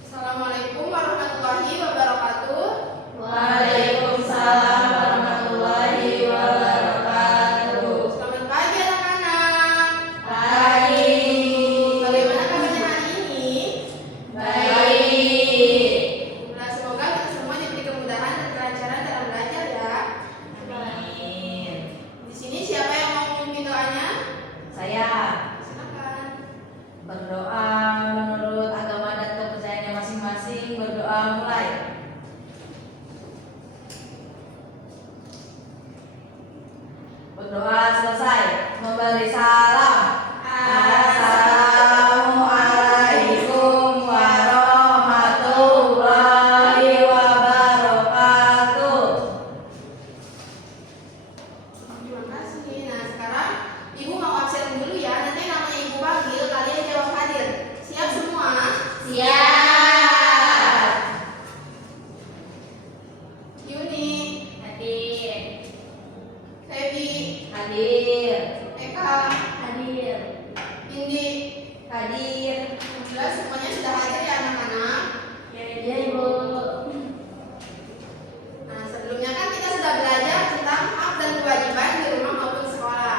Assalamualaikum warahmatullahi wabarakatuh. Waalaikumsalam warahmatullahi wabarakatuh. Selamat pagi anak-anak. Pagi. Bagaimana kabarnya hari ini? Baik. Nah, semoga kita semua diberi kemudahan dan kelancaran dalam belajar ya. Amin. Di sini siapa yang mau memimpin doanya? Saya Silakan. berdoa menurut agama dan kepercayaannya masing-masing. Berdoa mulai. Berdoa selesai. Memberi salam. Assalamualaikum warahmatullahi wabarakatuh. Terima kasih. Nah, sekarang Ibu mau absen dulu ya. Nanti namanya Ibu panggil, kalian jawab hadir. Siap semua? Siap. Yuni, Hadir. Feby, Hadir. Eka, Hadir. Indi. Hadir. Alhamdulillah semuanya sudah hadir ya anak-anak. Ya, Ibu. Nah, sebelumnya kan kita sudah belajar tentang hak dan kewajiban di rumah maupun sekolah.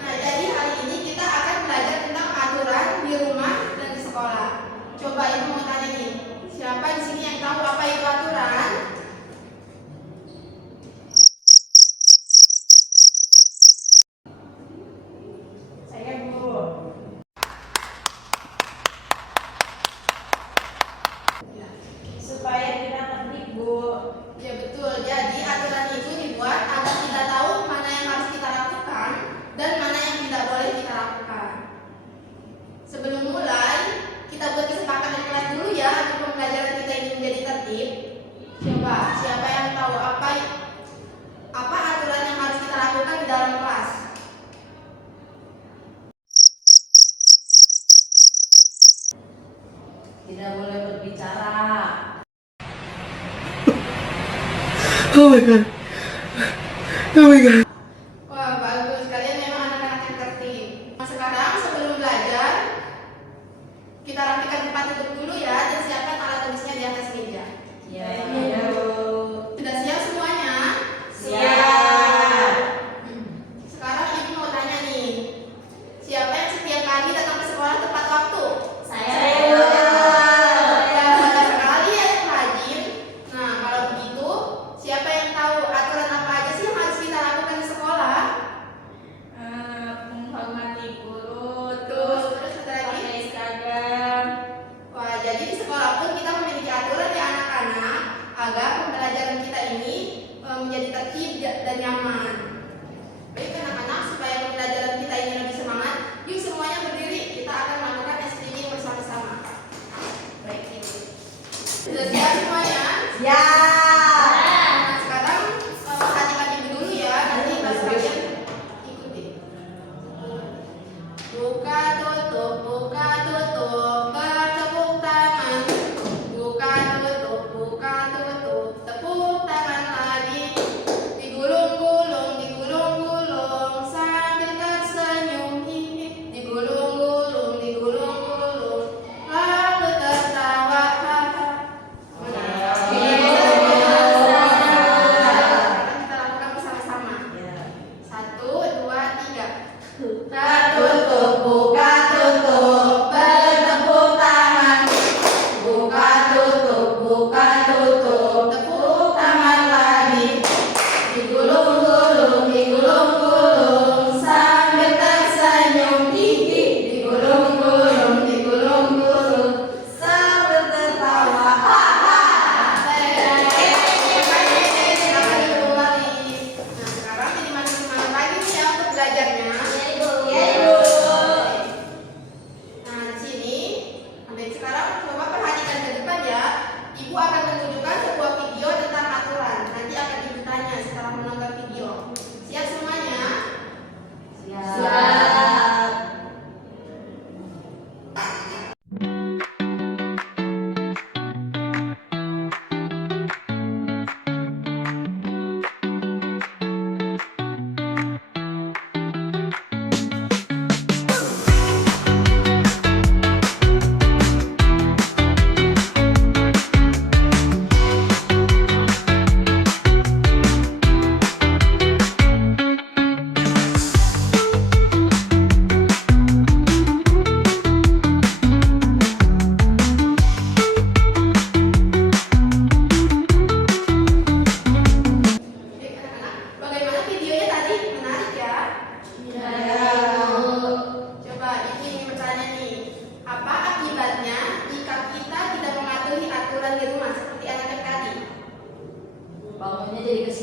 Nah, jadi hari ini kita akan belajar tentang aturan di rumah dan di sekolah. Coba Ibu mau tanya nih, siapa di sini yang tahu apa itu aturan? Saya Bu. Ya, Supaya kita tertib, Bu. ya betul. Jadi aturan itu dibuat agar kita tahu mana yang harus kita lakukan dan mana yang tidak boleh kita lakukan. Sebelum mulai, kita buat kesepakatan kelas dulu ya agar pembelajaran kita ini menjadi tertib. Coba, siapa yang tahu apa aturan yang harus kita lakukan di dalam kelas? Tidak boleh berbicara. Oh my god. Oh my god. Wah, bagus. Kalian memang anak-anak yang tertib. Nah, sekarang sebelum belajar, kita rapikan tempat duduk dulu ya dan siapkan alat tulisnya di atas meja. Ya, Bu. Sudah siap semuanya? Siap. Sekarang Ibu mau tanya nih, siapa yang setiap pagi datang ke sekolah tepat waktu? Saya. Ya, banyak sekali ya yang rajin. Nah, kalau begitu, siapa yang tahu aturan apa aja sih yang harus kita lakukan di sekolah? Menghormati guru, Terus ada lagi? pakai seragam. Wah, jadi di sekolah pun kita memiliki aturan ya anak-anak agar pembelajaran kita ini menjadi tertib dan nyaman. Baik anak-anak, supaya pembelajaran kita ini lebih semangat, yuk semuanya berdiri. Kita akan melakukan stretching bersama-sama. Baik, Ibu. Sudah siap semuanya? Ya. Nah, sekarang perhatikan Ibu dulu ya, nanti pas kalian ikuti. Buka tutup, bertepuk tangan. Buka tutup, tepuk tangan lagi. Digulung-gulung, sambil tersenyum. Digulung-gulung, lalu tertawa. Sekarang kita lakukan bersama-sama. 1, 2, 3. Buka tutup, bertepuk tangan. Buka tutup, tepuk tangan lagi. Digulung-gulung, sambil tersenyum. Digulung-gulung, sambil tertawa. Silakan diulangi. Nah, sekarang jadi makin semangat lagi nih ya untuk belajarnya. Ya, Ibu. Nah, di sini, baik sekarang coba perhatikan ke depan ya. Ibu akan menunjukkan sebuah video tentang aturan. Nanti akan Ibu tanya setelah menonton video. Siap semuanya? Siap.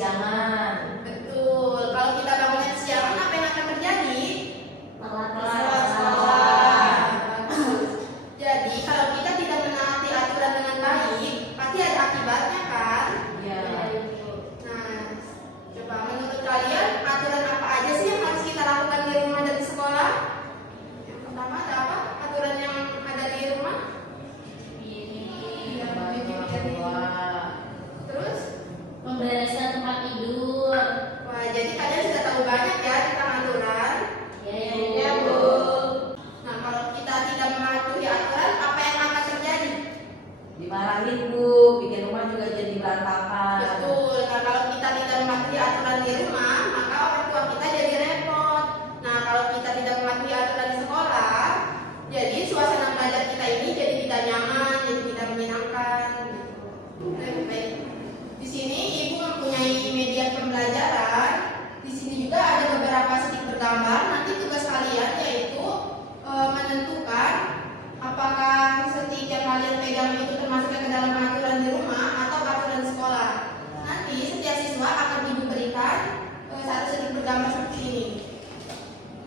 kesiangan. Betul. Kalau kita bangunnya kesiangan, apa yang akan terjadi? Telat sekolah. Jadi kalau kita tidak menaati aturan dengan baik, pasti ada akibatnya kan? Iya. Nah, coba menurut kalian aturan apa aja sih yang harus kita lakukan di rumah dan di sekolah? Yang pertama ada apa? Aturan yang ada di rumah? Terus? Membereskan tempat tidur. Wah, jadi kalian sudah tahu banyak ya tentang aturan. Iya, Bu. Nah, kalau kita tidak mematuhi aturan, apa yang akan terjadi? Dimarahin, Bu. Bikin rumah juga jadi berantakan. Betul. Nah, kalau kita tidak mematuhi aturan di rumah, maka orang tua kita jadi repot. Nah, kalau kita tidak mematuhi aturan di sekolah, jadi suasana belajar kita ini jadi tidak nyaman, jadi tidak menyenangkan. Baik. Di sini Ibu mempunyai media pembelajaran. Di sini juga ada beberapa stick bergambar. Nanti tugas kalian yaitu menentukan apakah stick yang kalian pegang itu termasuk ke dalam aturan di rumah atau aturan di sekolah. Nanti setiap siswa akan Ibu berikan satu stick bergambar seperti ini.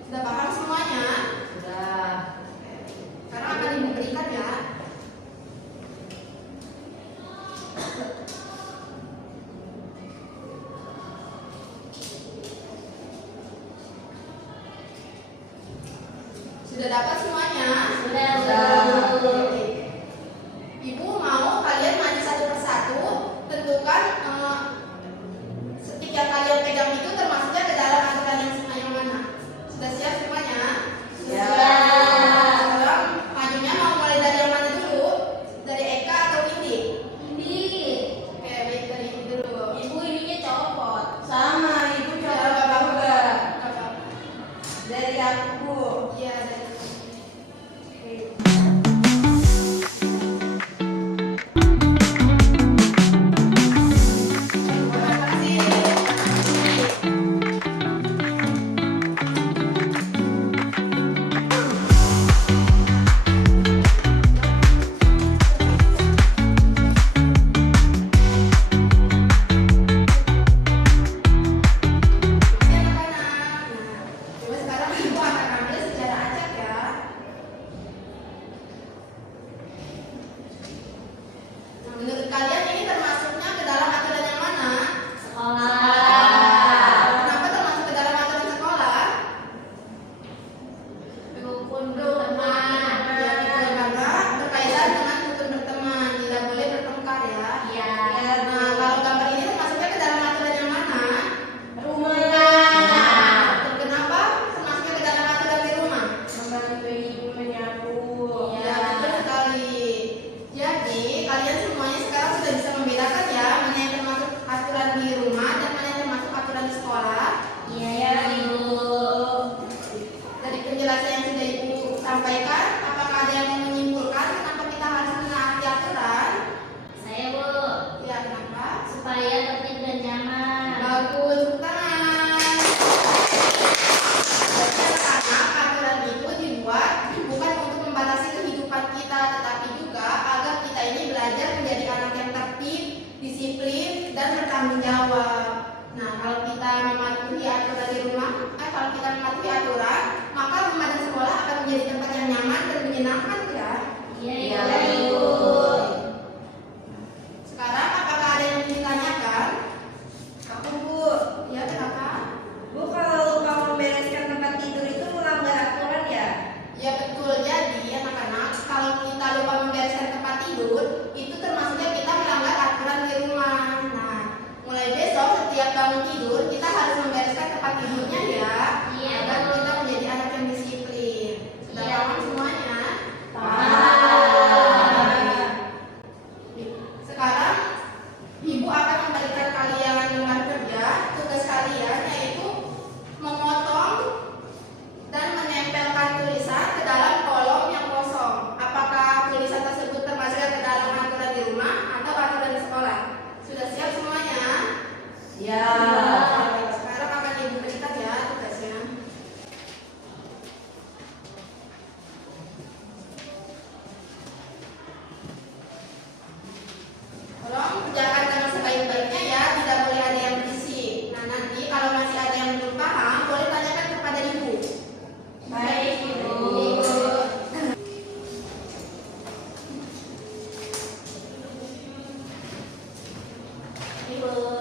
Sudah paham semuanya? Sudah. Sekarang akan Ibu berikan ya. Sudah dapat semuanya? Sudah. Ibu mau kalian maju satu persatu, tentukan stick yang kalian pegang itu termasuknya ke dalam aturan yang mana. Sudah siap semuanya? Ya. Sekarang majunya mau mulai dari yang mana dulu? Dari Eka atau Indi? Ini. Oke, baik dari Indi dulu. Ibu ininya copot. Sama, ibu Ya, coba nggak apa-apa. juga. Nggak apa-apa. Dari aku, Bu. Iya, dari terima kasih. Coba sekarang Ibu akan ambil secara acak ya. Nah, menurut kalian ini termasuknya ke dalam aturan yang mana? Sekolah. Kenapa termasuk ke dalam aturan sekolah? Rukun berteman. Ya, betul, karena berkaitan dengan rukun berteman, tidak boleh bertengkar ya. Iya. Nah, kalau gambar ini termasuknya ke dalam aturan yang mana? Rumah. Kenapa termasuknya ke dalam aturan di rumah? Membantu ibu menyapu. Ya, betul sekali. Jadi, kalian semuanya sekarang sudah bisa membedakan ya mana yang termasuk aturan di rumah dan mana yang termasuk aturan di sekolah. Iya, Ibu. Dari penjelasan yang sudah Ibu sampaikan, apakah ada yang mau menyimpulkan kenapa kita harus menaati aturan? Saya, Bu. Ya, kenapa? Supaya tertib dan nyaman. Bagus, tepuk tangan. Jadi anak-anak, aturan itu dibuat bukan untuk membatasi kehidupan kita, tetapi juga agar kita ini belajar menjadi anak yang tertib, disiplin, dan bertanggung jawab. Nah, kalau kita mematuhi aturan di rumah, kalau kita mematuhi aturan, maka rumah dan sekolah akan menjadi tempat yang nyaman dan menyenangkan ya. Iya, Iya, Ibu. Sekarang apakah ada yang ingin ditanyakan? Aku, Bu. Ya, kenapa? Bu, kalau lupa membereskan tempat tidur itu melanggar aturan ya? Ya betul, jadi anak-anak kalau kita lupa membereskan tempat tidur itu termasuknya kita melanggar aturan di rumah. Nah, mulai besok setiap bangun tidur kita harus membereskan tempat tidurnya ya, Iya, agar Bu. kita menjadi anak yang disiplin. Sudah Iya. paham semuanya? Paham. Bu.